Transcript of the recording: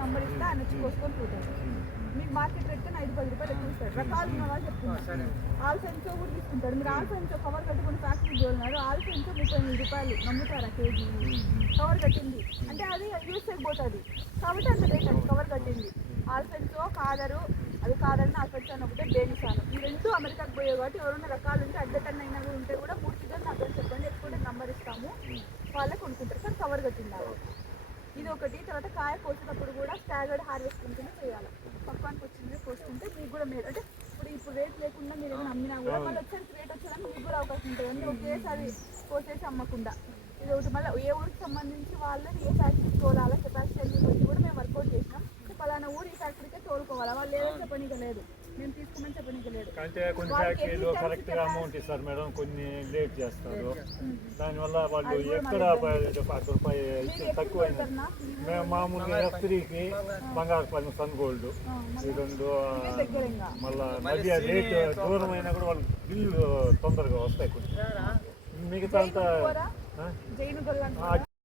Number ఇస్తే ఆయన వచ్చి కోసుకొని పోతాడు. మీకు మార్కెట్ రేట్ కన్నా ఐదు పది రూపాయలు ఎక్కువ ఇస్తాడు. రకాలు ఉన్న వాళ్ళు చెప్తున్నారు. ఆల్ఫెన్సో కూడా తీసుకుంటాడు. మీరు ఆల్ఫెన్సో కవర్ కట్టుకుని ఫ్యాక్టరీ ఉన్నారు ఆల్ఫెన్సో ముప్పై ఎనిమిది రూపాయలు నమ్ముతారా కేజీ? కవర్ కట్టింది. అంటే అది యూఎస్ఏకి పోతుంది. కాబట్టి అంత రేట్ అది కవర్ కట్టింది. ఆల్ఫెన్సో కాదరు. అది కాదని ఆల్ఫెన్సో అని ఒకటే బేనిసాను ఈ రెండు అమెరికాకి పోయాయి కాబట్టి ఎవరైనా రకాలు ఉంటే అడ్డటన్ అయినా కూడా ఉంటే కూడా పూర్తిగా నాకు చెప్పండి. ఎక్కువ నంబర్ ఇస్తాము. వాళ్ళే కొనుక్కుంటారు. కానీ కవర్ కట్టింది ఇది ఒకటి తర్వాత కాయ కోసినప్పుడు కూడా స్టాగర్డ్ హార్వెస్టింగ్ కింద చేయాలి. పక్వానికి వచ్చింది కోసుకుంటే మీకు కూడా మీరు అంటే ఇప్పుడు ఇప్పుడు రేట్ లేకుండా మీరు ఏమైనా అమ్మినా కూడా మళ్ళీ వచ్చేసి రేట్ వచ్చేదానికి మీకు కూడా అవకాశం ఉంటుంది. అంటే ఒకేసారి కోసేసి అమ్మకుండా. ఇది ఒకటి మళ్ళీ ఏ ఊరికి సంబంధించి వాళ్ళని ఏ ఫ్యాక్టరీ వాళ్ళు లేదని చెప్పనీక లేదు మేము తీసుకున్నాం చెప్పనీక లేదు అంటే కొన్ని ఫ్యాక్టరీలు కరెక్ట్గా అమౌంట్ ఇస్తారు మేడం కొన్ని లేట్ చేస్తారు. ఉమ్. దానివల్ల వాళ్ళు ఎక్కడ పది రూపాయి తక్కువ? మేము మామూలుగా ఎఫ్ త్రీకి బంగారు. Sun gold. ఈ రెండు మళ్ళా మధ్య రేట్ దూరం అయినా కూడా వాళ్ళ బిల్లు తొందరగా వస్తాయి కొంచెం మిగతా అంతా